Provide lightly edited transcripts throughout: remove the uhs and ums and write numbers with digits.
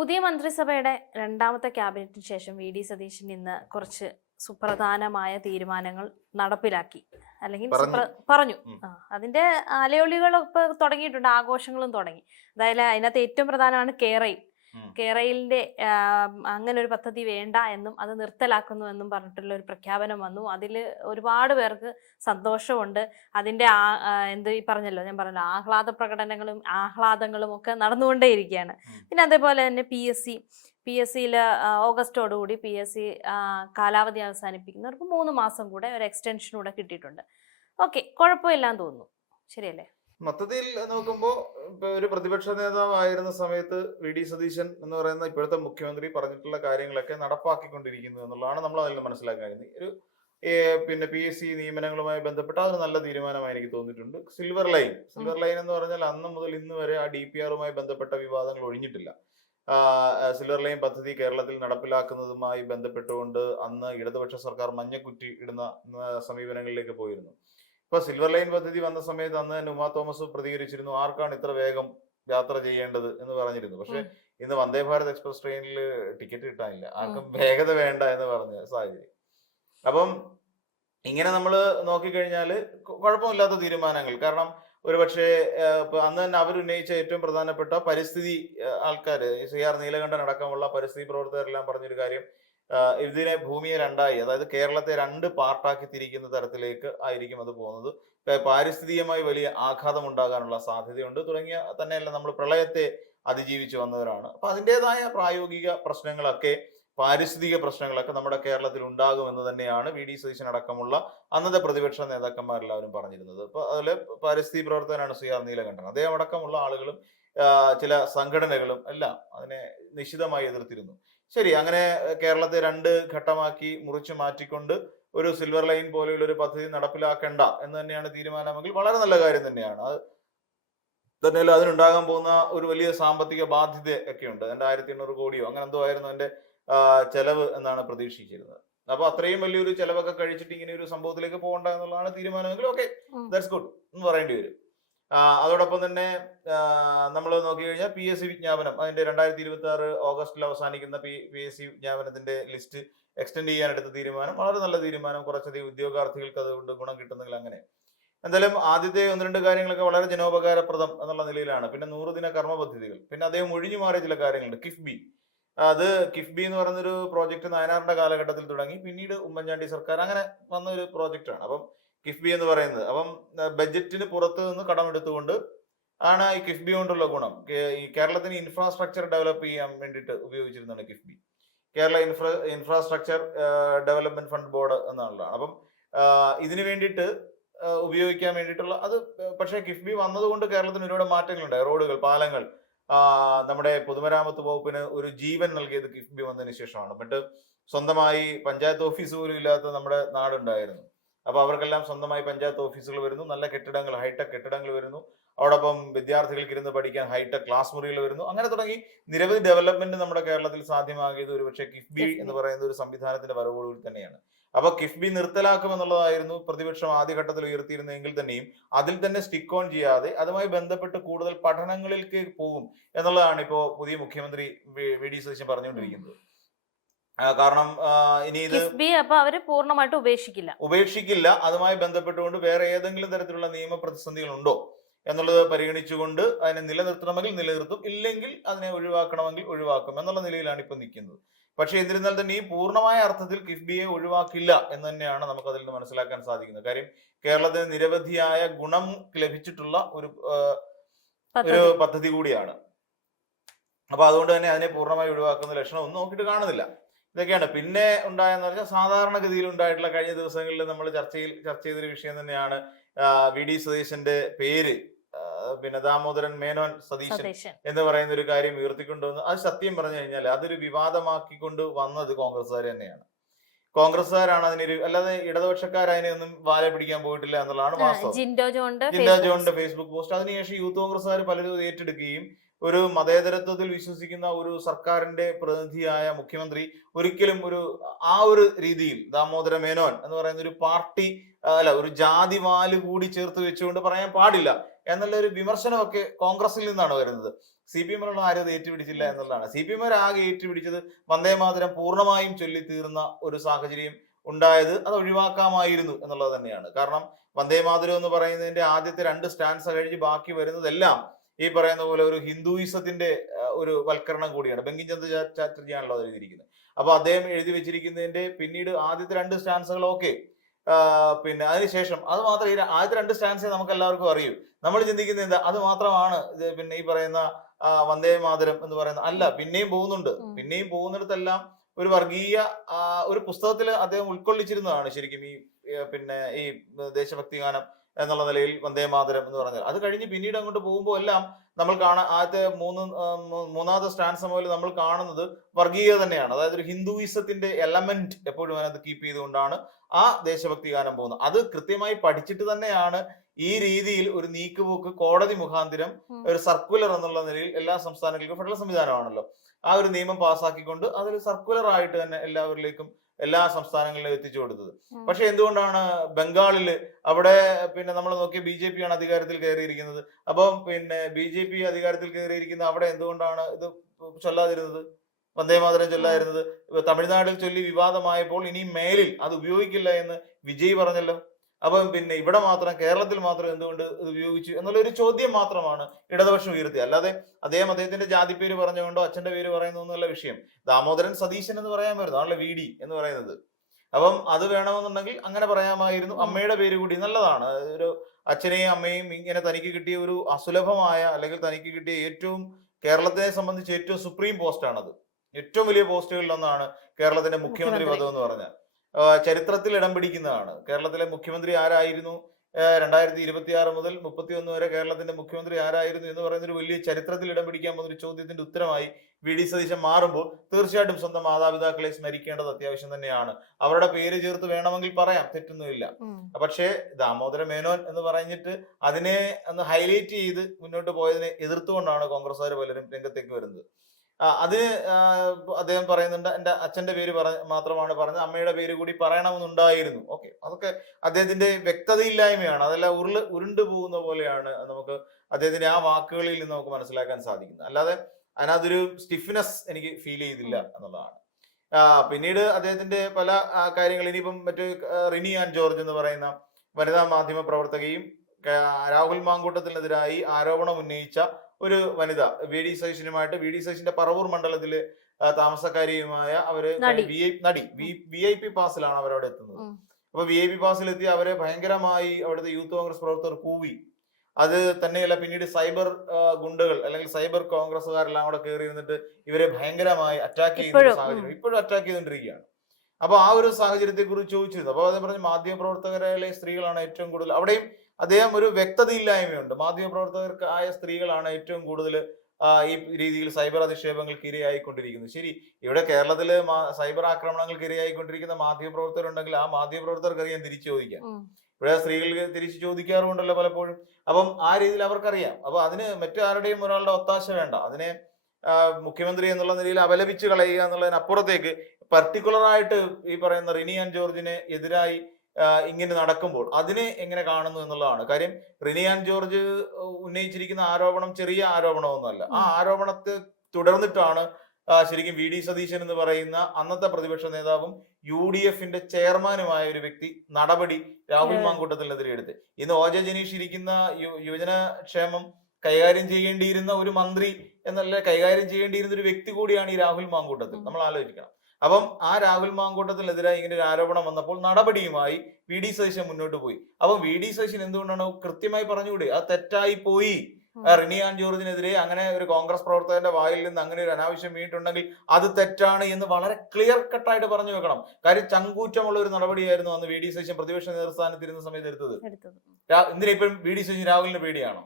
പുതിയ മന്ത്രിസഭയുടെ രണ്ടാമത്തെ ക്യാബിനറ്റിന് ശേഷം വി സതീശൻ ഇന്ന് കുറച്ച് സുപ്രധാനമായ തീരുമാനങ്ങൾ നടപ്പിലാക്കി അല്ലെങ്കിൽ പറഞ്ഞു. അതിന്റെ അലയൊലികളൊക്കെ തുടങ്ങിയിട്ടുണ്ട്, ആഘോഷങ്ങളും തുടങ്ങി. അതായത് അതിനകത്ത് ഏറ്റവും പ്രധാനമാണ് കേരളിന്റെ അങ്ങനെ ഒരു പദ്ധതി വേണ്ട എന്നും അത് നിർത്തലാക്കുന്നു എന്നും പറഞ്ഞിട്ടുള്ള ഒരു പ്രഖ്യാപനം വന്നു. അതിൽ ഒരുപാട് പേർക്ക് സന്തോഷമുണ്ട്. അതിന്റെ ഈ പറഞ്ഞല്ലോ, ഞാൻ പറഞ്ഞല്ലോ, ആഹ്ലാദങ്ങളും ഒക്കെ നടന്നുകൊണ്ടേയിരിക്കുകയാണ്. പിന്നെ അതേപോലെ തന്നെ പി എസ് സിയിൽ ഓഗസ്റ്റോടുകൂടി PSC കാലാവധി അവസാനിപ്പിക്കുന്നവർക്ക് 3 മാസം കൂടെ ഒരു എക്സ്റ്റൻഷൻ കൂടെ കിട്ടിയിട്ടുണ്ട്. ഓക്കെ, കുഴപ്പമില്ലാന്ന് തോന്നുന്നു. ശരിയല്ലേ? മൊത്തത്തിൽ നോക്കുമ്പോൾ ഒരു പ്രതിപക്ഷ നേതാവായിരുന്ന സമയത്ത് വി സതീശൻ എന്ന് പറയുന്ന ഇപ്പോഴത്തെ മുഖ്യമന്ത്രി പറഞ്ഞിട്ടുള്ള കാര്യങ്ങളൊക്കെ നടപ്പാക്കിക്കൊണ്ടിരിക്കുന്നു എന്നുള്ളതാണ് നമ്മൾ അതിൽ മനസ്സിലാക്കാൻ കഴിയുന്നത്. ഒരു പിന്നെ PSC നിയമനങ്ങളുമായി ബന്ധപ്പെട്ട അതൊരു നല്ല തീരുമാനമായി എനിക്ക് തോന്നിയിട്ടുണ്ട്. സിൽവർ ലൈൻ എന്ന് പറഞ്ഞാൽ അന്ന് മുതൽ ഇന്ന് വരെ ആ DPRുമായി ബന്ധപ്പെട്ട വിവാദങ്ങൾ ഒഴിഞ്ഞിട്ടില്ല. സിൽവർ ലൈൻ പദ്ധതി കേരളത്തിൽ നടപ്പിലാക്കുന്നതുമായി ബന്ധപ്പെട്ടുകൊണ്ട് അന്ന് ഇടതുപക്ഷ സർക്കാർ മഞ്ഞക്കുറ്റി ഇടുന്ന സമീപനങ്ങളിലേക്ക് പോയിരുന്നു. ഇപ്പൊ സിൽവർ ലൈൻ പദ്ധതി വന്ന സമയത്ത് അന്ന് തന്നെ ഉമാ തോമസ് പ്രതികരിച്ചിരുന്നു, ആർക്കാണ് ഇത്ര വേഗം യാത്ര ചെയ്യേണ്ടത് എന്ന് പറഞ്ഞിരുന്നു. പക്ഷെ ഇന്ന് വന്ദേ ഭാരത് എക്സ്പ്രസ് ട്രെയിനിൽ ടിക്കറ്റ് കിട്ടാനില്ല, ആർക്കും വേഗത വേണ്ട എന്ന് പറഞ്ഞ സാഹചര്യം. അപ്പം ഇങ്ങനെ നമ്മൾ നോക്കിക്കഴിഞ്ഞാൽ കുഴപ്പമില്ലാത്ത തീരുമാനങ്ങൾ. കാരണം ഒരുപക്ഷെ അന്ന് തന്നെ അവരുന്നയിച്ച ഏറ്റവും പ്രധാനപ്പെട്ട പരിസ്ഥിതി ആൾക്കാർ, CR നീലകണ്ഠൻ അടക്കമുള്ള പരിസ്ഥിതി പ്രവർത്തകരെല്ലാം പറഞ്ഞൊരു കാര്യം, ഇതിനെ ഭൂമിയെ രണ്ടായി, അതായത് കേരളത്തെ 2 പാർട്ടാക്കി തിരിക്കുന്ന തരത്തിലേക്ക് ആയിരിക്കും അത് പോകുന്നത്. പാരിസ്ഥിതികമായി വലിയ ആഘാതം ഉണ്ടാകാനുള്ള സാധ്യതയുണ്ട്. തുടങ്ങിയ തന്നെയല്ല, നമ്മൾ പ്രളയത്തെ അതിജീവിച്ചു വന്നവരാണ്. അപ്പൊ അതിൻ്റെതായ പ്രായോഗിക പ്രശ്നങ്ങളൊക്കെ, പാരിസ്ഥിതിക പ്രശ്നങ്ങളൊക്കെ നമ്മുടെ കേരളത്തിൽ ഉണ്ടാകുമെന്ന് തന്നെയാണ് വി സതീശൻ അടക്കമുള്ള അന്നത്തെ പ്രതിപക്ഷ നേതാക്കന്മാരെല്ലാവരും പറഞ്ഞിരുന്നത്. അപ്പൊ അതില് പരിസ്ഥിതി പ്രവർത്തകനാണ് CR നീലകണ്ഠൻ. അദ്ദേഹം അടക്കമുള്ള ആളുകളും ചില സംഘടനകളും എല്ലാം അതിനെ നിശിതമായി എതിർത്തിരുന്നു. ശരി, അങ്ങനെ കേരളത്തെ 2 ഘട്ടമാക്കി മുറിച്ചു മാറ്റിക്കൊണ്ട് ഒരു സിൽവർ ലൈൻ പോലെയുള്ള ഒരു പദ്ധതി നടപ്പിലാക്കേണ്ട എന്ന് തന്നെയാണ് തീരുമാനമെങ്കിൽ വളരെ നല്ല കാര്യം തന്നെയാണ്. അത് തന്നെയല്ല, അതിനുണ്ടാകാൻ പോകുന്ന ഒരു വലിയ സാമ്പത്തിക ബാധ്യത ഒക്കെ ഉണ്ട്. 2800 കോടിയോ അങ്ങനെ എന്തോ ആയിരുന്നു അതിന്റെ ചെലവ് എന്നാണ് പ്രതീക്ഷിച്ചിരുന്നത്. അപ്പൊ അത്രയും വലിയൊരു ചെലവൊക്കെ കഴിച്ചിട്ട് ഇങ്ങനെ ഒരു സംഭവത്തിലേക്ക് പോകണ്ട എന്നുള്ളതാണ് തീരുമാനമെങ്കിൽ ഓക്കെ, ദാറ്റ്സ് ഗുഡ് എന്ന് പറയേണ്ടി വരും. അതോടൊപ്പം തന്നെ നമ്മൾ നോക്കിക്കഴിഞ്ഞാൽ PSC വിജ്ഞാപനം, അതിന്റെ 2026 ഓഗസ്റ്റിൽ അവസാനിക്കുന്ന PSC വിജ്ഞാപനത്തിന്റെ ലിസ്റ്റ് എക്സ്റ്റെൻഡ് ചെയ്യാനെടുത്ത തീരുമാനം വളരെ നല്ല തീരുമാനം. കുറച്ചധികം ഉദ്യോഗാർത്ഥികൾക്ക് അതുകൊണ്ട് ഗുണം കിട്ടുന്നെങ്കിൽ അങ്ങനെ എന്തായാലും ആദ്യത്തെ 1-2 കാര്യങ്ങളൊക്കെ വളരെ ജനോപകാരപ്രദം എന്നുള്ള നിലയിലാണ്. പിന്നെ 100 ദിന കർമ്മ പദ്ധതികൾ, പിന്നെ അദ്ദേഹം ഒഴിഞ്ഞു മാറിയ ചില കാര്യങ്ങളുണ്ട്. കിഫ്ബി എന്ന് പറയുന്നൊരു പ്രോജക്റ്റ് നയനാറിന്റെ കാലഘട്ടത്തിൽ തുടങ്ങി, പിന്നീട് ഉമ്മൻചാണ്ടി സർക്കാർ അങ്ങനെ വന്ന ഒരു പ്രോജക്റ്റാണ്. അപ്പം കിഫ്ബി എന്ന് പറയുന്നത്, അപ്പം ബഡ്ജറ്റിന് പുറത്ത് നിന്ന് കടമെടുത്തുകൊണ്ട് ആണ് ഈ കിഫ്ബി കൊണ്ടുള്ള ഗുണം. ഈ കേരളത്തിന് ഇൻഫ്രാസ്ട്രക്ചർ ഡെവലപ്പ് ചെയ്യാൻ വേണ്ടിയിട്ട് ഉപയോഗിച്ചിരുന്നതാണ് KIIFB, Kerala infrastructure development fund board എന്നുള്ളതാണ്. അപ്പം ഇതിനു വേണ്ടിയിട്ട് ഉപയോഗിക്കാൻ വേണ്ടിയിട്ടുള്ള അത്. പക്ഷേ കിഫ്ബി വന്നതുകൊണ്ട് കേരളത്തിന് ഒരുപാട് മാറ്റങ്ങളുണ്ടായി. റോഡുകൾ, പാലങ്ങൾ, നമ്മുടെ പൊതുമരാമത്ത് വകുപ്പിന് ഒരു ജീവൻ നൽകിയത് കിഫ്ബി വന്നതിന് ശേഷമാണ്. മറ്റ് സ്വന്തമായി പഞ്ചായത്ത് ഓഫീസ് പോലും ഇല്ലാത്ത നമ്മുടെ നാടുണ്ടായിരുന്നു. അപ്പൊ അവർക്കെല്ലാം സ്വന്തമായി പഞ്ചായത്ത് ഓഫീസുകൾ വരുന്നു, നല്ല കെട്ടിടങ്ങൾ, ഹൈടെക് കെട്ടിടങ്ങൾ വരുന്നു. അതോടൊപ്പം വിദ്യാർത്ഥികൾക്ക് ഇരുന്ന് പഠിക്കാൻ ഹൈടെക് ക്ലാസ് മുറികൾ വരുന്നു. അങ്ങനെ തുടങ്ങി നിരവധി ഡെവലപ്മെന്റ് നമ്മുടെ കേരളത്തിൽ സാധ്യമാകിയത് ഒരുപക്ഷെ കിഫ്ബി എന്ന് പറയുന്ന ഒരു സംവിധാനത്തിന്റെ വരവോടുകൂടി തന്നെയാണ്. അപ്പൊ കിഫ്ബി നിർത്തലാക്കുമെന്നുള്ളതായിരുന്നു പ്രതിപക്ഷം ആദ്യഘട്ടത്തിൽ ഉയർത്തിയിരുന്നെങ്കിൽ തന്നെയും അതിൽ തന്നെ സ്റ്റിക്ക് ഓൺ ചെയ്യാതെ അതുമായി ബന്ധപ്പെട്ട് കൂടുതൽ പഠനങ്ങളിലേക്ക് പോകും എന്നുള്ളതാണ് ഇപ്പോ പുതിയ മുഖ്യമന്ത്രി വി സതീശൻ പറഞ്ഞുകൊണ്ടിരിക്കുന്നത്. കാരണം ഇനി ഇത് അവര് പൂർണ്ണമായിട്ട് ഉപേക്ഷിക്കില്ല. അതുമായി ബന്ധപ്പെട്ടുകൊണ്ട് വേറെ ഏതെങ്കിലും തരത്തിലുള്ള നിയമ പ്രതിസന്ധികൾ ഉണ്ടോ എന്നുള്ളത് പരിഗണിച്ചുകൊണ്ട് അതിനെ നിലനിർത്തണമെങ്കിൽ നിലനിർത്തും, ഇല്ലെങ്കിൽ അതിനെ ഒഴിവാക്കണമെങ്കിൽ ഒഴിവാക്കും എന്നുള്ള നിലയിലാണ് ഇപ്പൊ നിൽക്കുന്നത്. പക്ഷെ എന്നിരുന്നാൽ തന്നെ ഈ പൂർണ്ണമായ അർത്ഥത്തിൽ കിഫ്ബിയെ ഒഴിവാക്കില്ല എന്ന് തന്നെയാണ് നമുക്ക് അതിൽ നിന്ന് മനസ്സിലാക്കാൻ സാധിക്കുന്നത്. കാര്യം കേരളത്തിന് നിരവധിയായ ഗുണം ലഭിച്ചിട്ടുള്ള ഒരു പദ്ധതി കൂടിയാണ്. അപ്പൊ അതുകൊണ്ട് തന്നെ അതിനെ പൂർണ്ണമായി ഒഴിവാക്കുന്ന ലക്ഷണം ഒന്നും നോക്കിയിട്ട് കാണുന്നില്ല. ഇതൊക്കെയാണ്. പിന്നെ ഉണ്ടായെന്ന് പറഞ്ഞാൽ സാധാരണഗതിയിൽ ഉണ്ടായിട്ടുള്ള കഴിഞ്ഞ ദിവസങ്ങളിൽ നമ്മൾ ചർച്ച ചെയ്തൊരു വിഷയം തന്നെയാണ് വി സതീശന്റെ പേര്, പിന്നെ ദാമോദരൻ മേനോൻ സതീശൻ എന്ന് പറയുന്ന ഒരു കാര്യം ഉയർത്തിക്കൊണ്ടുവന്ന്. അത് സത്യം പറഞ്ഞു കഴിഞ്ഞാൽ അതൊരു വിവാദമാക്കിക്കൊണ്ട് വന്നത് കോൺഗ്രസ്സുകാർ തന്നെയാണ്. കോൺഗ്രസ്സുകാരാണ് അതിനൊരു, അല്ലാതെ ഇടതുപക്ഷക്കാർ അതിനെയൊന്നും വാല പിടിക്കാൻ പോയിട്ടില്ല എന്നുള്ളതാണ് വാസ്തവം. ജിൻഡോ ജോണിന്റെ ഫേസ്ബുക്ക് പോസ്റ്റ്, അതിനുശേഷം യൂത്ത് കോൺഗ്രസ്സുകാർ പലരും ഏറ്റെടുക്കുകയും ഒരു മതേതരത്വത്തിൽ വിശ്വസിക്കുന്ന ഒരു സർക്കാരിന്റെ പ്രതിനിധിയായ മുഖ്യമന്ത്രി ഒരിക്കലും ആ ഒരു രീതിയിൽ ദാമോദര മേനോൻ എന്ന് പറയുന്ന ഒരു പാർട്ടി അല്ല ഒരു ജാതി വാല് കൂടി ചേർത്ത് വെച്ചുകൊണ്ട് പറയാൻ പാടില്ല എന്നുള്ള ഒരു വിമർശനമൊക്കെ കോൺഗ്രസിൽ നിന്നാണ് വരുന്നത്. CPM ആരും അത് ഏറ്റുപിടിച്ചില്ല എന്നുള്ളതാണ്. CPM ആകെ ഏറ്റുപിടിച്ചത് വന്ദേമാതരം പൂർണ്ണമായും ചൊല്ലി തീർന്ന ഒരു സാഹചര്യം ഉണ്ടായത് അത് ഒഴിവാക്കാമായിരുന്നു എന്നുള്ളത് തന്നെയാണ്. കാരണം വന്ദേമാതരം എന്ന് പറയുന്നതിന്റെ ആദ്യത്തെ 2 സ്റ്റാൻസ കഴിഞ്ഞ് ബാക്കി വരുന്നതെല്ലാം ഈ പറയുന്ന പോലെ ഒരു ഹിന്ദുയിസത്തിന്റെ ഒരു വൽക്കരണം കൂടിയാണ്. ബങ്കിംചന്ദ്ര ചാറ്റർജിയാണല്ലോ അത് എഴുതിയിരിക്കുന്നത്. അപ്പൊ അദ്ദേഹം എഴുതി വെച്ചിരിക്കുന്നതിന്റെ പിന്നീട് ആദ്യത്തെ 2 സ്റ്റാൻസുകളൊക്കെ പിന്നെ അതിനുശേഷം അത് മാത്രം ഈ ആദ്യത്തെ 2 സ്റ്റാൻസേ നമുക്ക് എല്ലാവർക്കും അറിയൂ. നമ്മൾ ചിന്തിക്കുന്നത് എന്താ അത് മാത്രമാണ് ഇത് പിന്നെ ഈ പറയുന്ന വന്ദേ മാതരം എന്ന് പറയുന്ന അല്ല, പിന്നെയും പോകുന്നുണ്ട്. പിന്നെയും പോകുന്നിടത്തെല്ലാം ഒരു വർഗീയ ഒരു പുസ്തകത്തിൽ അദ്ദേഹം ഉൾക്കൊള്ളിച്ചിരുന്നതാണ് ശരിക്കും ഈ പിന്നെ ഈ ദേശഭക്തി ഗാനം എന്നുള്ള നിലയിൽ വന്ദേ മാതരം എന്ന് പറഞ്ഞാൽ. അത് കഴിഞ്ഞ് പിന്നീട് അങ്ങോട്ട് പോകുമ്പോൾ എല്ലാം നമ്മൾ ആദ്യത്തെ മൂന്നാമത്തെ സ്റ്റാൻസ് മുതൽ നമ്മൾ കാണുന്നത് വർഗീയത തന്നെയാണ്. അതായത് ഒരു ഹിന്ദുയിസത്തിന്റെ എലമെന്റ് എപ്പോഴും അതിനകത്ത് കീപ്പ് ചെയ്തുകൊണ്ടാണ് ആ ദേശഭക്തി ഗാനം പോകുന്നത്. അത് കൃത്യമായി പഠിച്ചിട്ട് തന്നെയാണ് ഈ രീതിയിൽ ഒരു നീക്കുപോക്ക് കോടതി മുഖാന്തിരം ഒരു സർക്കുലർ എന്നുള്ള നിലയിൽ എല്ലാ സംസ്ഥാനങ്ങൾക്കും ഫെഡറൽ സംവിധാനമാണല്ലോ ആ ഒരു നിയമം പാസ്സാക്കിക്കൊണ്ട് അതൊരു സർക്കുലർ ആയിട്ട് തന്നെ എല്ലാവരിലേക്കും എല്ലാ സംസ്ഥാനങ്ങളിലും എത്തിച്ചു കൊടുത്തത്. പക്ഷെ എന്തുകൊണ്ടാണ് ബംഗാളില് അവിടെ പിന്നെ നമ്മൾ നോക്കിയ BJP ആണ് അധികാരത്തിൽ കയറിയിരിക്കുന്നത്. അപ്പം പിന്നെ BJP അധികാരത്തിൽ കയറിയിരിക്കുന്ന അവിടെ എന്തുകൊണ്ടാണ് ഇത് ചൊല്ലാതിരുന്നത്, വന്ദേമാതരം ചൊല്ലാതിരുന്നത്? തമിഴ്നാട്ടിൽ ചൊല്ലി വിവാദമായപ്പോൾ ഇനി മേലിൽ അത് ഉപയോഗിക്കില്ല എന്ന് വിജയ് പറഞ്ഞല്ലോ. അപ്പം പിന്നെ ഇവിടെ മാത്രം കേരളത്തിൽ മാത്രം എന്തുകൊണ്ട് ഇത് ഉപയോഗിച്ചു എന്നുള്ള ഒരു ചോദ്യം മാത്രമാണ് ഇടതുപക്ഷം ഉയർത്തി. അല്ലാതെ അദ്ദേഹത്തിന്റെ ജാതി പേര് പറഞ്ഞുകൊണ്ടോ അച്ഛന്റെ പേര് പറയുന്നു എന്നുള്ള വിഷയം. ദാമോദരൻ സതീശൻ എന്ന് പറയാൻ വരുന്നു, ആണല്ലോ VD എന്ന് പറയുന്നത്. അപ്പം അത് വേണമെന്നുണ്ടെങ്കിൽ അങ്ങനെ പറയാമായിരുന്നു. അമ്മയുടെ പേര് കൂടി നല്ലതാണ്. ഒരു അച്ഛനെയും അമ്മയും ഇങ്ങനെ തനിക്ക് കിട്ടിയ ഒരു അസുലഭമായ അല്ലെങ്കിൽ തനിക്ക് കിട്ടിയ ഏറ്റവും കേരളത്തെ സംബന്ധിച്ച് ഏറ്റവും സുപ്രീം പോസ്റ്റാണത്. ഏറ്റവും വലിയ പോസ്റ്റുകളിലൊന്നാണ് കേരളത്തിന്റെ മുഖ്യമന്ത്രി പദം എന്ന് പറഞ്ഞാൽ. ചരിത്രത്തിൽ ഇടം പിടിക്കുന്നതാണ്. കേരളത്തിലെ മുഖ്യമന്ത്രി ആരായിരുന്നു, 2026 മുതൽ 31 വരെ കേരളത്തിന്റെ മുഖ്യമന്ത്രി ആരായിരുന്നു എന്ന് പറയുന്ന ഒരു വലിയ ചരിത്രത്തിൽ ഇടം പിടിക്കാൻ പോകുന്ന ഒരു ചോദ്യത്തിന്റെ ഉത്തരമായി VD സതീശൻ മാറുമ്പോൾ തീർച്ചയായിട്ടും സ്വന്തം മാതാപിതാക്കളെ സ്മരിക്കേണ്ടത് അത്യാവശ്യം തന്നെയാണ്. അവരുടെ പേര് ചേർത്ത് വേണമെങ്കിൽ പറയാം, തെറ്റൊന്നുമില്ല. പക്ഷേ ദാമോദര മേനോൻ എന്ന് പറഞ്ഞിട്ട് അതിനെ ഒന്ന് ഹൈലൈറ്റ് ചെയ്ത് മുന്നോട്ട് പോയതിനെ എതിർത്തുകൊണ്ടാണ് കോൺഗ്രസ്സുകാർ പലരും രംഗത്തേക്ക് വരുന്നത്. അതിന് അദ്ദേഹം പറയുന്നുണ്ട് എന്റെ അച്ഛന്റെ പേര് മാത്രമാണ് പറഞ്ഞത്, അമ്മയുടെ പേര് കൂടി പറയണമെന്നുണ്ടായിരുന്നു. ഓക്കെ, അതൊക്കെ അദ്ദേഹത്തിന്റെ വ്യക്തതയില്ലായ്മയാണ്. അതെല്ലാം ഉരുണ്ടു പോകുന്ന പോലെയാണ് നമുക്ക് അദ്ദേഹത്തിന്റെ ആ വാക്കുകളിൽ നിന്ന് നമുക്ക് മനസ്സിലാക്കാൻ സാധിക്കുന്നത്. അല്ലാതെ അതിനകത്തൊരു സ്റ്റിഫ്നെസ് എനിക്ക് ഫീൽ ചെയ്തില്ല എന്നുള്ളതാണ്. പിന്നീട് അദ്ദേഹത്തിന്റെ പല കാര്യങ്ങൾ ഇനിയിപ്പം മറ്റു റിനി ആൻഡ് ജോർജ് എന്ന് പറയുന്ന വനിതാ മാധ്യമ പ്രവർത്തകയും രാഹുൽ മാങ്കൂട്ടത്തിനെതിരായി ആരോപണം ഉന്നയിച്ച ഒരു വനിത VD സതീശനുമായിട്ട് VD സതീശന്റെ പറവൂർ മണ്ഡലത്തിലെ താമസക്കാരിയുമായ അവര് VIP പാസിലാണ് അവരവിടെ എത്തുന്നത്. അപ്പൊ VIP പാസിലെത്തി അവരെ ഭയങ്കരമായി അവിടുത്തെ യൂത്ത് കോൺഗ്രസ് പ്രവർത്തകർ കൂവി. അത് തന്നെയല്ല, പിന്നീട് സൈബർ ഗുണ്ടകൾ അല്ലെങ്കിൽ സൈബർ കോൺഗ്രസ്സുകാരെല്ലാം കൂടെ കയറി ഇരുന്നിട്ട് ഇവരെ ഭയങ്കരമായി അറ്റാക്ക് ചെയ്യുന്ന സാഹചര്യം ഇപ്പോഴും അറ്റാക്ക് ചെയ്തുകൊണ്ടിരിക്കുകയാണ്. അപ്പൊ ആ ഒരു സാഹചര്യത്തെ കുറിച്ച് ചോദിച്ചിരുന്നു. അപ്പൊ അതേ പറഞ്ഞ മാധ്യമ പ്രവർത്തകരെ സ്ത്രീകളാണ് ഏറ്റവും കൂടുതൽ. അവിടെയും അദ്ദേഹം ഒരു വ്യക്തതയില്ലായ്മയുണ്ട്. മാധ്യമപ്രവർത്തകർക്ക് ആയ സ്ത്രീകളാണ് ഏറ്റവും കൂടുതൽ ഈ രീതിയിൽ സൈബർ അധിക്ഷേപങ്ങൾക്ക് ഇരയായിക്കൊണ്ടിരിക്കുന്നത്. ശരി, ഇവിടെ കേരളത്തില് സൈബർ ആക്രമണങ്ങൾക്ക് ഇരയായിക്കൊണ്ടിരിക്കുന്ന മാധ്യമപ്രവർത്തകരുണ്ടെങ്കിൽ ആ മാധ്യമപ്രവർത്തകർക്ക് അറിയാൻ തിരിച്ചു ചോദിക്കാം. ഇവിടെ സ്ത്രീകൾക്ക് തിരിച്ചു ചോദിക്കാറുമുണ്ടല്ലോ പലപ്പോഴും. അപ്പം ആ രീതിയിൽ അവർക്കറിയാം. അപ്പൊ അതിന് മറ്റാരുടെയും ഒരാളുടെ ഒത്താശ വേണ്ട. അതിനെ മുഖ്യമന്ത്രി എന്നുള്ള നിലയിൽ അപലപിച്ച് കളയുക എന്നുള്ളതിനപ്പുറത്തേക്ക് പർട്ടിക്കുലറായിട്ട് ഈ പറയുന്ന റിനി ആൻഡ് ജോർജിന് എതിരായി ഇങ്ങനെ നടക്കുമ്പോൾ അതിനെ എങ്ങനെ കാണുന്നു എന്നുള്ളതാണ് കാര്യം. റിനി ആൻഡ് ജോർജ് ഉന്നയിച്ചിരിക്കുന്ന ആരോപണം ചെറിയ ആരോപണമൊന്നുമല്ല. ആ ആരോപണത്തെ തുടർന്നിട്ടാണ് ശരിക്കും VD സതീശൻ എന്ന് പറയുന്ന അന്നത്തെ പ്രതിപക്ഷ നേതാവും UDFന്റെ ചെയർമാനുമായ ഒരു വ്യക്തി നടപടി രാഹുൽ മാങ്കൂട്ടത്തിനെതിരെ എടുത്ത്. ഇന്ന് OJ ജനീഷ് ഇരിക്കുന്ന യുവജനക്ഷേമം കൈകാര്യം ചെയ്യേണ്ടിയിരുന്ന ഒരു മന്ത്രി എന്നല്ല, കൈകാര്യം ചെയ്യേണ്ടിയിരുന്ന ഒരു വ്യക്തി കൂടിയാണ് ഈ രാഹുൽ മാങ്കൂട്ടത്തിൽ. നമ്മൾ ആലോചിക്കണം. അപ്പം ആ രാഹുൽ മാങ്കൂട്ടത്തിനെതിരായി ഇങ്ങനെ ഒരു ആരോപണം വന്നപ്പോൾ നടപടിയുമായി VD സതീശൻ മുന്നോട്ട് പോയി. അപ്പം VD സതീശൻ എന്തുകൊണ്ടാണ് കൃത്യമായി പറഞ്ഞുകൂടി അത് തെറ്റായി പോയി. റിനി ആൻഡ് ജോർജിനെതിരെ അങ്ങനെ ഒരു കോൺഗ്രസ് പ്രവർത്തകന്റെ വായിൽ നിന്ന് അങ്ങനെ ഒരു അനാവശ്യം വീണിട്ടുണ്ടെങ്കിൽ അത് തെറ്റാണ് എന്ന് വളരെ ക്ലിയർ കട്ടായിട്ട് പറഞ്ഞു വെക്കണം. കാര്യം ചങ്കൂറ്റമുള്ള ഒരു നടപടിയായിരുന്നു അന്ന് VD സതീശൻ പ്രതിപക്ഷ നേതൃസ്ഥാനത്ത് ഇരുന്ന സമയത്ത് എടുത്തത്. എന്തിനാ ഇപ്പം VD സതീശൻ രാഹുലിന്റെ പേടിയാണോ?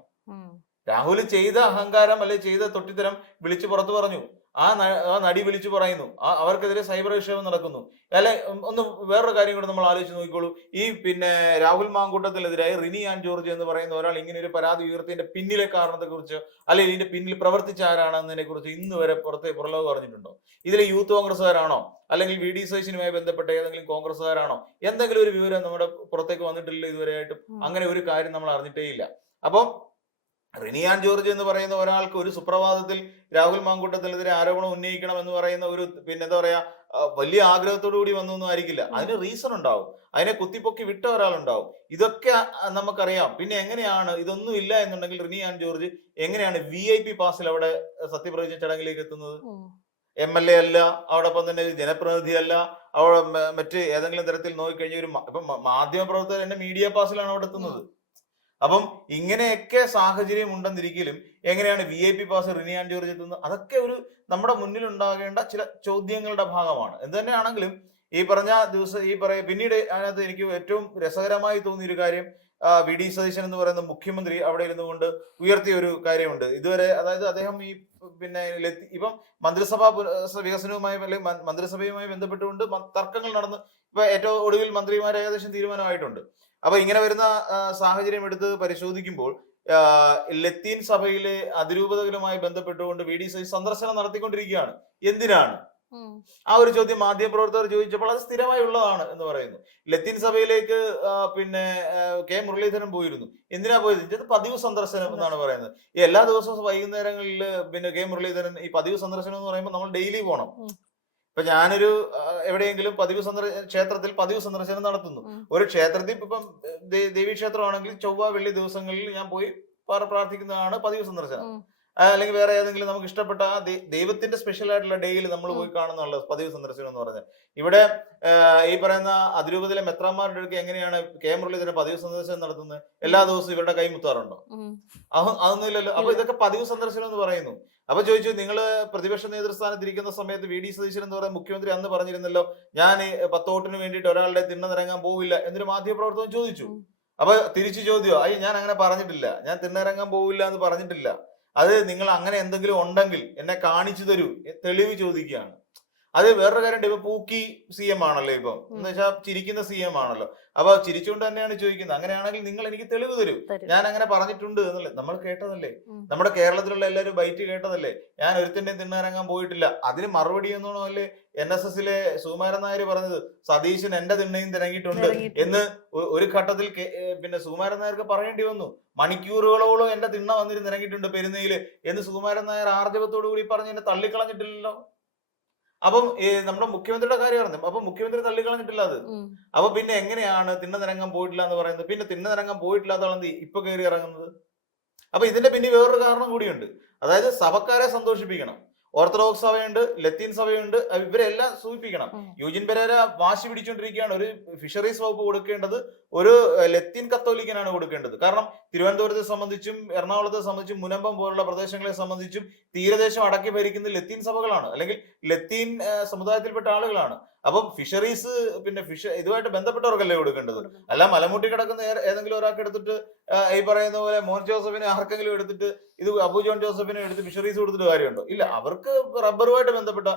രാഹുൽ ചെയ്ത അഹങ്കാരം അല്ലെ ചെയ്ത തൊട്ടിത്തരം വിളിച്ചു പുറത്തു പറഞ്ഞു. ആ നടി വിളിച്ചു പറയുന്നു, അവർക്കെതിരെ സൈബർ വിക്ഷേപം നടക്കുന്നു. അല്ലെ, ഒന്ന് വേറൊരു കാര്യം കൂടെ നമ്മൾ ആലോചിച്ച് നോക്കിക്കോളൂ. ഈ പിന്നെ രാഹുൽ മാങ്കൂട്ടത്തിനെതിരായി റിനി ആൻ ജോർജ് എന്ന് പറയുന്ന ഒരാൾ ഇങ്ങനെ ഒരു പരാതി ഉയർത്തിയതിന്റെ പിന്നിലെ കാരണത്തെ കുറിച്ച്, അല്ലെങ്കിൽ ഇതിന്റെ പിന്നിൽ പ്രവർത്തിച്ച ആരാണെന്നതിനെ കുറിച്ച് ഇന്ന് വരെ പുറലോകം പറഞ്ഞിട്ടുണ്ടോ? ഇതിലെ യൂത്ത് കോൺഗ്രസ്സുകാരാണോ അല്ലെങ്കിൽ വി ഡി സതീശനുമായി ബന്ധപ്പെട്ട ഏതെങ്കിലും കോൺഗ്രസ്സുകാരാണോ എന്തെങ്കിലും ഒരു വിവരം നമ്മുടെ പുറത്തേക്ക് വന്നിട്ടില്ല ഇതുവരെയായിട്ടും? അങ്ങനെ ഒരു കാര്യം നമ്മൾ അറിഞ്ഞിട്ടേ ഇല്ല. അപ്പം റിനി ആൻ ജോർജ് എന്ന് പറയുന്ന ഒരാൾക്ക് ഒരു സുപ്രഭാതത്തിൽ രാഹുൽ മാങ്കൂട്ടത്തിനെതിരെ ആരോപണം ഉന്നയിക്കണം എന്ന് പറയുന്ന ഒരു പിന്നെ എന്താ പറയാ വലിയ ആഗ്രഹത്തോടു കൂടി വന്നൊന്നും ആയിരിക്കില്ല. അതിന് റീസൺ ഉണ്ടാവും, അതിനെ കുത്തിപ്പൊക്കി വിട്ട ഒരാളുണ്ടാവും. ഇതൊക്കെ നമുക്കറിയാം. പിന്നെ എങ്ങനെയാണ് ഇതൊന്നും ഇല്ല എന്നുണ്ടെങ്കിൽ റിനി ആൻ ജോർജ് എങ്ങനെയാണ് VIP പാസിൽ അവിടെ സത്യപ്രതിജ്ഞ ചടങ്ങിലേക്ക് എത്തുന്നത്? MLA അല്ല, അതോടൊപ്പം തന്നെ ജനപ്രതിനിധി അല്ല, അവിടെ മറ്റ് ഏതെങ്കിലും തരത്തിൽ നോക്കിക്കഴിഞ്ഞ ഒരു ഇപ്പൊ മാധ്യമ പ്രവർത്തകർ തന്നെ മീഡിയ പാസിലാണ് അവിടെ എത്തുന്നത്. അപ്പം ഇങ്ങനെയൊക്കെ സാഹചര്യം ഉണ്ടെന്നിരിക്കലും എങ്ങനെയാണ് VIP pass Rini an George എത്തുന്നത്? അതൊക്കെ ഒരു നമ്മുടെ മുന്നിൽ ഉണ്ടാകേണ്ട ചില ചോദ്യങ്ങളുടെ ഭാഗമാണ്. എന്ത് തന്നെയാണെങ്കിലും ഈ പറഞ്ഞ ദിവസം പിന്നീട് അതിനകത്ത് എനിക്ക് ഏറ്റവും രസകരമായി തോന്നിയ ഒരു കാര്യം, വി ഡി സതീശൻ എന്ന് പറയുന്ന മുഖ്യമന്ത്രി അവിടെ ഇരുന്നു കൊണ്ട് ഉയർത്തിയ ഒരു കാര്യമുണ്ട്. ഇതുവരെ അതായത് അദ്ദേഹം ഈ പിന്നെ ഇപ്പം മന്ത്രിസഭാ വികസനവുമായി അല്ലെങ്കിൽ മന്ത്രിസഭയുമായി ബന്ധപ്പെട്ടുകൊണ്ട് തർക്കങ്ങൾ നടന്ന് ഇപ്പൊ ഏറ്റവും ഒടുവിൽ മന്ത്രിമാർ ഏകദേശം തീരുമാനമായിട്ടുണ്ട്. അപ്പൊ ഇങ്ങനെ വരുന്ന സാഹചര്യം എടുത്ത് പരിശോധിക്കുമ്പോൾ ലത്തീൻ സഭയിലെ അതിരൂപതകളുമായി ബന്ധപ്പെട്ടുകൊണ്ട് വി ഡി സതീശൻ സന്ദർശനം നടത്തിക്കൊണ്ടിരിക്കുകയാണ്. എന്തിനാണ്? ആ ഒരു ചോദ്യം മാധ്യമപ്രവർത്തകർ ചോദിച്ചപ്പോൾ അത് സ്ഥിരമായി ഉള്ളതാണ് എന്ന് പറയുന്നു. ലത്തീൻ സഭയിലേക്ക് പിന്നെ കെ മുരളീധരൻ പോയിരുന്നു. എന്തിനാ പോയത്? ഇത് പതിവ് സന്ദർശനം എന്നാണ് പറയുന്നത്. ഈ എല്ലാ ദിവസവും വൈകുന്നേരങ്ങളിൽ പിന്നെ കെ മുരളീധരൻ ഈ പതിവ് സന്ദർശനം എന്ന് പറയുമ്പോൾ നമ്മൾ ഡെയിലി പോകണം. ഇപ്പൊ ഞാനൊരു എവിടെയെങ്കിലും ക്ഷേത്രത്തിൽ പതിവ് സന്ദർശനം നടത്തുന്നു. ഒരു ക്ഷേത്രത്തിൽ ഇപ്പം ദേവീക്ഷേത്രമാണെങ്കിൽ ചൊവ്വ വെള്ളി ദിവസങ്ങളിൽ ഞാൻ പോയി പ്രാർത്ഥിക്കുന്നതാണ് പതിവ് സന്ദർശനം. അല്ലെങ്കിൽ വേറെ ഏതെങ്കിലും നമുക്ക് ഇഷ്ടപ്പെട്ട ദൈവത്തിന്റെ സ്പെഷ്യൽ ആയിട്ടുള്ള ഡേയിൽ നമ്മൾ പോയി കാണുന്നുള്ള പതിവ് സന്ദർശനം എന്ന് പറഞ്ഞാൽ, ഇവിടെ ഈ പറയുന്ന അതിരൂപതയിലെ മെത്രാന്മാരുടെ അടുക്ക് എങ്ങനെയാണ് കെ മുരളീധരൻ പതിവ് സന്ദർശനം നടത്തുന്നത്? എല്ലാ ദിവസവും ഇവരുടെ കൈമുത്താറുണ്ടോ? അതൊന്നും ഇല്ലല്ലോ. അപ്പൊ ഇതൊക്കെ പതിവ് സന്ദർശനം എന്ന് പറയുന്നു. അപ്പൊ ചോദിച്ചു, നിങ്ങൾ പ്രതിപക്ഷ നേതൃസ്ഥാനത്തിരിക്കുന്ന സമയത്ത് വി ഡി സതീശൻ എന്ന് പറയുന്ന മുഖ്യമന്ത്രി അന്ന് പറഞ്ഞിരുന്നല്ലോ, ഞാൻ 10 വോട്ടിന് വേണ്ടിയിട്ട് ഒരാളുടെ തിണ്ണനിറങ്ങാൻ പോവില്ല എന്നൊരു മാധ്യമപ്രവർത്തകൻ ചോദിച്ചു. അപ്പൊ തിരിച്ചു ചോദ്യം, ഞാൻ അങ്ങനെ പറഞ്ഞിട്ടില്ല, ഞാൻ തിണ്ണിറങ്ങാൻ പോവില്ല എന്ന് പറഞ്ഞിട്ടില്ല. അത് നിങ്ങൾ അങ്ങനെ എന്തെങ്കിലും ഉണ്ടെങ്കിൽ എന്നെ കാണിച്ചു തരൂ, തെളിവ് ചോദിക്കുകയാണ്. അത് വേറൊരു കാര്യമുണ്ട്. ഇപ്പൊ പൂക്കി CM ആണല്ലോ, ഇപ്പം എന്ന് വെച്ചാൽ ചിരിക്കുന്ന CM ആണല്ലോ. അപ്പൊ ചിരിച്ചുകൊണ്ട് തന്നെയാണ് ചോദിക്കുന്നത്, അങ്ങനെയാണെങ്കിൽ നിങ്ങൾ എനിക്ക് തെളിവ് തരൂ, ഞാൻ അങ്ങനെ പറഞ്ഞിട്ടുണ്ട് എന്നല്ലേ നമ്മൾ കേട്ടതല്ലേ? നമ്മുടെ കേരളത്തിലുള്ള എല്ലാവരും ബൈറ്റ് കേട്ടതല്ലേ? ഞാൻ ഒരുത്തിന്റെയും തിണ്ണിറങ്ങാൻ പോയിട്ടില്ല. അതിന് മറുപടി എന്നോണോ അല്ലേ NSSലെ സുകുമാരൻ നായർ പറഞ്ഞത്, സതീശൻ എന്റെ തിണ്ണയും തിരങ്ങിയിട്ടുണ്ട് എന്ന് ഒരു ഘട്ടത്തിൽ പിന്നെ സുകുമാരൻ നായർക്ക് പറയേണ്ടി വന്നു. മണിക്കൂറുകളോളം എന്റെ തിണ്ണ വന്നിരുന്ന് ഇറങ്ങിയിട്ടുണ്ട് പെരുന്നയില് എന്ന് സുകുമാരൻ നായർ ആർജവത്തോടു കൂടി പറഞ്ഞ് എന്നെ തള്ളിക്കളഞ്ഞിട്ടില്ലല്ലോ. അപ്പം നമ്മുടെ മുഖ്യമന്ത്രിയുടെ കാര്യം പറഞ്ഞു. അപ്പൊ മുഖ്യമന്ത്രി തള്ളിക്കളഞ്ഞിട്ടില്ല അത്. അപ്പൊ പിന്നെ എങ്ങനെയാണ് തിണ്ണ നിരങ്ങാൻ പോയിട്ടില്ല എന്ന് പറയുന്നത്? പിന്നെ തിണ്ണ നിരങ്ങാൻ പോയിട്ടില്ലാത്തതാണ് ഇപ്പൊ കയറി ഇറങ്ങുന്നത്. അപ്പൊ ഇതിന്റെ പിന്നെ വേറൊരു കാരണം കൂടിയുണ്ട്. അതായത് സഭക്കാരെ സന്തോഷിപ്പിക്കണം. ഓർത്തഡോക്സ് സഭയുണ്ട്, ലത്തീൻ സഭയുണ്ട്, ഇവരെല്ലാം സൂചിപ്പിക്കണം. യൂജിൻ പെരേര വാശി പിടിച്ചുകൊണ്ടിരിക്കുകയാണ്. ഒരു ഫിഷറീസ് വകുപ്പ് കൊടുക്കേണ്ടത് ഒരു ലത്തീൻ കത്തോലിക്കനാണ് കൊടുക്കേണ്ടത്. കാരണം തിരുവനന്തപുരത്തെ സംബന്ധിച്ചും എറണാകുളത്തെ സംബന്ധിച്ചും മുനമ്പം പോലുള്ള പ്രദേശങ്ങളെ സംബന്ധിച്ചും തീരദേശം അടക്കി ഭരിക്കുന്ന ലത്തീൻ സഭകളാണ്, അല്ലെങ്കിൽ ലത്തീൻ സമുദായത്തിൽപ്പെട്ട ആളുകളാണ്. അപ്പം ഫിഷറീസ് പിന്നെ ഇതുമായിട്ട് ബന്ധപ്പെട്ടവർക്കല്ലേ കൊടുക്കേണ്ടത്. അല്ല മലമുട്ടി കിടക്കുന്ന ഏതെങ്കിലും ഒരാൾക്ക് എടുത്തിട്ട് ഈ പറയുന്ന പോലെ മോൻ ജോസഫിനെ ആർക്കെങ്കിലും എടുത്തിട്ട് ഇത് അബു ജോൺ ജോസഫിനെ എടുത്ത് ഫിഷറീസ് കൊടുത്തിട്ട് കാര്യമുണ്ടോ? ഇല്ല. അവർക്ക് റബ്ബറുമായിട്ട് ബന്ധപ്പെട്ട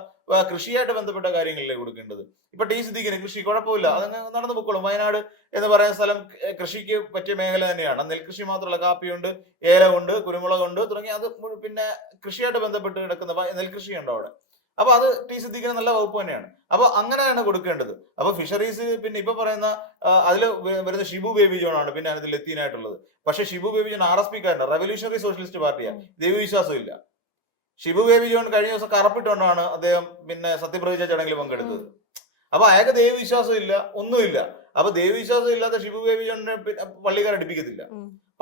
കൃഷിയായിട്ട് ബന്ധപ്പെട്ട കാര്യങ്ങളല്ലേ കൊടുക്കേണ്ടത്. ഇപ്പൊ ടി സിദ്ദീഖിന് കൃഷി കുഴപ്പമില്ല, അതങ്ങ് നടന്നു പൊക്കോളും. വയനാട് എന്ന് പറയുന്ന സ്ഥലം കൃഷിക്ക് പറ്റിയ മേഖല തന്നെയാണ്. നെൽകൃഷി മാത്രമല്ല, കാപ്പിയുണ്ട്, ഏലമുണ്ട്, കുരുമുളകുണ്ട് തുടങ്ങി അത് പിന്നെ കൃഷിയായിട്ട് ബന്ധപ്പെട്ട് കിടക്കുന്ന നെൽകൃഷിയുണ്ട് അവിടെ. അപ്പൊ അത് ടി സിദ്ദീഖിന് നല്ല വകുപ്പ് തന്നെയാണ്. അപ്പൊ അങ്ങനെയാണ് കൊടുക്കേണ്ടത്. അപ്പൊ ഫിഷറീസ് പിന്നെ ഇപ്പൊ പറയുന്ന അതിൽ വരുന്ന ഷിബു ബേബി ജോൺ ആണ് പിന്നെ അതിൽ ലത്തീനായിട്ടുള്ളത്. പക്ഷെ ഷിബു ബേബി ജോൺ RSP കാരനാണ്, റവല്യൂഷണറി സോഷ്യലിസ്റ്റ് പാർട്ടിയാണ്, ദൈവവിശ്വാസം ഇല്ല. ഷിബു ബേബി ജോൺ കഴിഞ്ഞ ദിവസം കറപ്പിട്ടുകൊണ്ടാണ് അദ്ദേഹം പിന്നെ സത്യപ്രതിജ്ഞ ചടങ്ങിൽ പങ്കെടുത്തത്. അപ്പൊ അയാൾക്ക് ദൈവവിശ്വാസം ഇല്ല, ഒന്നുമില്ല. അപ്പൊ ദൈവവിശ്വാസം ഇല്ലാത്ത ഷിബു ബേബി ജോണിനെ പള്ളിക്കാർ അടുപ്പിക്കത്തില്ല.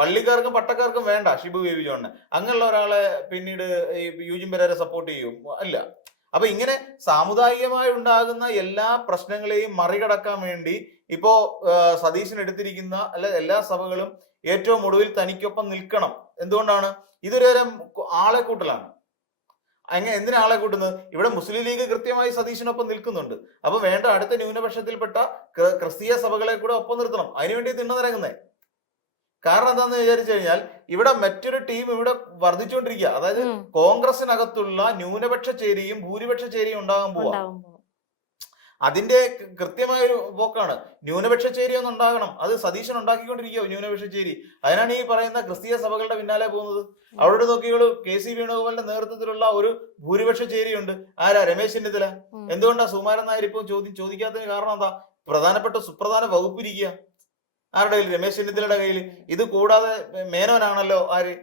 പള്ളിക്കാർക്കും പട്ടക്കാർക്കും വേണ്ട ഷിബു ബേബി ജോണിനെ. അങ്ങനെയുള്ള ഒരാളെ പിന്നീട് ഈ യൂജിൻ പെരേര സപ്പോർട്ട് ചെയ്യും അല്ല. അപ്പൊ ഇങ്ങനെ സാമുദായികമായി ഉണ്ടാകുന്ന എല്ലാ പ്രശ്നങ്ങളെയും മറികടക്കാൻ വേണ്ടി ഇപ്പോ സതീശൻ എടുത്തിരിക്കുന്ന എല്ലാ സഭകളും ഏറ്റവും ഒടുവിൽ തനിക്കൊപ്പം നിൽക്കണം. എന്തുകൊണ്ടാണ്? ഇതൊരു ആളെ കൂട്ടലാണ്. എന്തിനാ ആളെ കൂട്ടുന്നത്? ഇവിടെ മുസ്ലിം ലീഗ് കൃത്യമായി സതീശനൊപ്പം നിൽക്കുന്നുണ്ട്. അപ്പൊ വേണ്ട അടുത്ത ന്യൂനപക്ഷത്തിൽപ്പെട്ട ക്രിസ്തീയ സഭകളെ കൂടെ ഒപ്പം നിർത്തണം. അതിനുവേണ്ടി തിണ്ണനിറങ്ങുന്നേ. കാരണം എന്താന്ന് വിചാരിച്ചു കഴിഞ്ഞാൽ ഇവിടെ മറ്റൊരു ടീം ഇവിടെ വർദ്ധിച്ചുകൊണ്ടിരിക്കുക. അതായത് കോൺഗ്രസിനകത്തുള്ള ന്യൂനപക്ഷ ചേരിയും ഭൂരിപക്ഷ ചേരിയും ഉണ്ടാകാൻ പോവാ. അതിന്റെ കൃത്യമായ ഒരു പോക്കാണ്. ന്യൂനപക്ഷ ചേരി ഒന്ന് ഉണ്ടാകണം, അത് സതീശൻ ഉണ്ടാക്കിക്കൊണ്ടിരിക്കുക ന്യൂനപക്ഷ ചേരി. അതിനാണ് ഈ പറയുന്ന ക്രിസ്തീയ സഭകളുടെ പിന്നാലെ പോകുന്നത്. അവിടെ നോക്കിയോളൂ, KC വേണുഗോപാലിന്റെ നേതൃത്വത്തിലുള്ള ഒരു ഭൂരിപക്ഷ ചേരിയുണ്ട്. ആരാ? രമേശ് ചെന്നിത്തല. എന്തുകൊണ്ടാ സുകുമാരൻ നായർ ഇപ്പോൾ ചോദിക്കാത്തതിന് കാരണം എന്താ? സുപ്രധാന വകുപ്പ് ഇരിക്കുക ആരുടെ കയ്യിൽ? രമേശ് ചെന്നിത്തലയുടെ കയ്യിൽ. ഇത് കൂടാതെ മേനോനാണല്ലോ ആര്,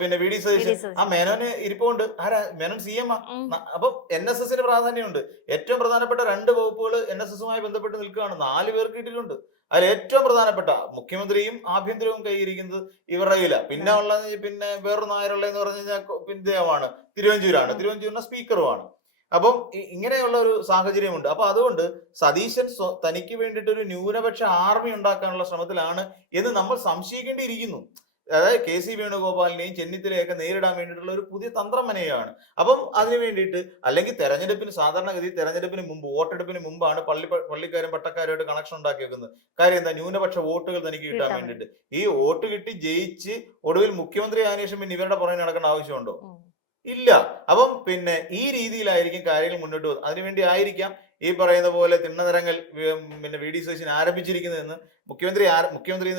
പിന്നെ VD സതീശൻ. ആ മേനോന് ഇരിപ്പുണ്ട്. ആരാ മേനോൻ? CM ആ. അപ്പൊ NSSന് പ്രാധാന്യമുണ്ട്. ഏറ്റവും പ്രധാനപ്പെട്ട 2 വകുപ്പുകൾ NSSുമായി ബന്ധപ്പെട്ട് നിൽക്കുകയാണ്. 4 പേർക്ക് ഇട്ടിട്ടുണ്ട്. അതിൽ ഏറ്റവും പ്രധാനപ്പെട്ട മുഖ്യമന്ത്രിയും ആഭ്യന്തരവും കൈയിരിക്കുന്നത് ഇവരുടെ കയ്യില. പിന്നെ ഉള്ളത് പിന്നെ വേറൊരു നായരുള്ളതെന്ന് പറഞ്ഞു കഴിഞ്ഞാൽ പിന്ദേവാണ്, തിരുവഞ്ചൂരിന്റെ സ്പീക്കറുമാണ്. അപ്പം ഇങ്ങനെയുള്ള ഒരു സാഹചര്യമുണ്ട്. അപ്പൊ അതുകൊണ്ട് സതീശൻ തനിക്ക് വേണ്ടിയിട്ട് ഒരു ന്യൂനപക്ഷ ആർമി ഉണ്ടാക്കാനുള്ള ശ്രമത്തിലാണ് എന്ന് നമ്മൾ സംശയിക്കേണ്ടിയിരിക്കുന്നു. അതായത് KC വേണുഗോപാലിനെയും ചെന്നിത്തലയൊക്കെ നേരിടാൻ വേണ്ടിയിട്ടുള്ള ഒരു പുതിയ തന്ത്രം മെനയാണ്. അപ്പം അതിനു വേണ്ടിയിട്ട്, അല്ലെങ്കിൽ സാധാരണഗതി തെരഞ്ഞെടുപ്പിന് മുമ്പ്, വോട്ടെടുപ്പിന് മുമ്പാണ് പള്ളിക്കാരും പട്ടക്കാരുമായിട്ട് കണക്ഷൻ ഉണ്ടാക്കി വെക്കുന്നത്. കാര്യം എന്താ? ന്യൂനപക്ഷ വോട്ടുകൾ തനിക്ക് കിട്ടാൻ വേണ്ടിയിട്ട്. ഈ വോട്ട് കിട്ടി ജയിച്ച് ഒടുവിൽ മുഖ്യമന്ത്രി ആയതിനു ശേഷം പിന്നെ ഇവരുടെ പുറകെ നടക്കേണ്ട ആവശ്യമുണ്ടോ? ഇല്ല. അപ്പം പിന്നെ ഈ രീതിയിലായിരിക്കും കാര്യങ്ങൾ മുന്നോട്ട് പോകുന്നത്. അതിനുവേണ്ടി ആയിരിക്കാം ഈ പറയുന്ന പോലെ തിണ്ണനിരങ്ങൾ പിന്നെ VD സതീശൻ ആരംഭിച്ചിരിക്കുന്നതെന്ന് മുഖ്യമന്ത്രി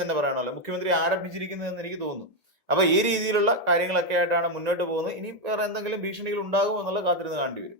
തന്നെ പറയണമല്ലോ, മുഖ്യമന്ത്രി ആരംഭിച്ചിരിക്കുന്നതെന്ന് എനിക്ക് തോന്നുന്നു. അപ്പൊ ഈ രീതിയിലുള്ള കാര്യങ്ങളൊക്കെ ആയിട്ടാണ് മുന്നോട്ട് പോകുന്നത്. ഇനി വേറെ എന്തെങ്കിലും ഭീഷണികൾ ഉണ്ടാകുമോ എന്നുള്ള കാത്തിരുന്ന് കാണേണ്ടി വരും.